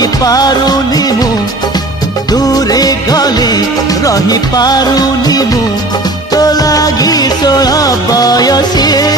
रही पारुनी मु दूरे गले रही पारुनी मु तो लागी 16 बयसी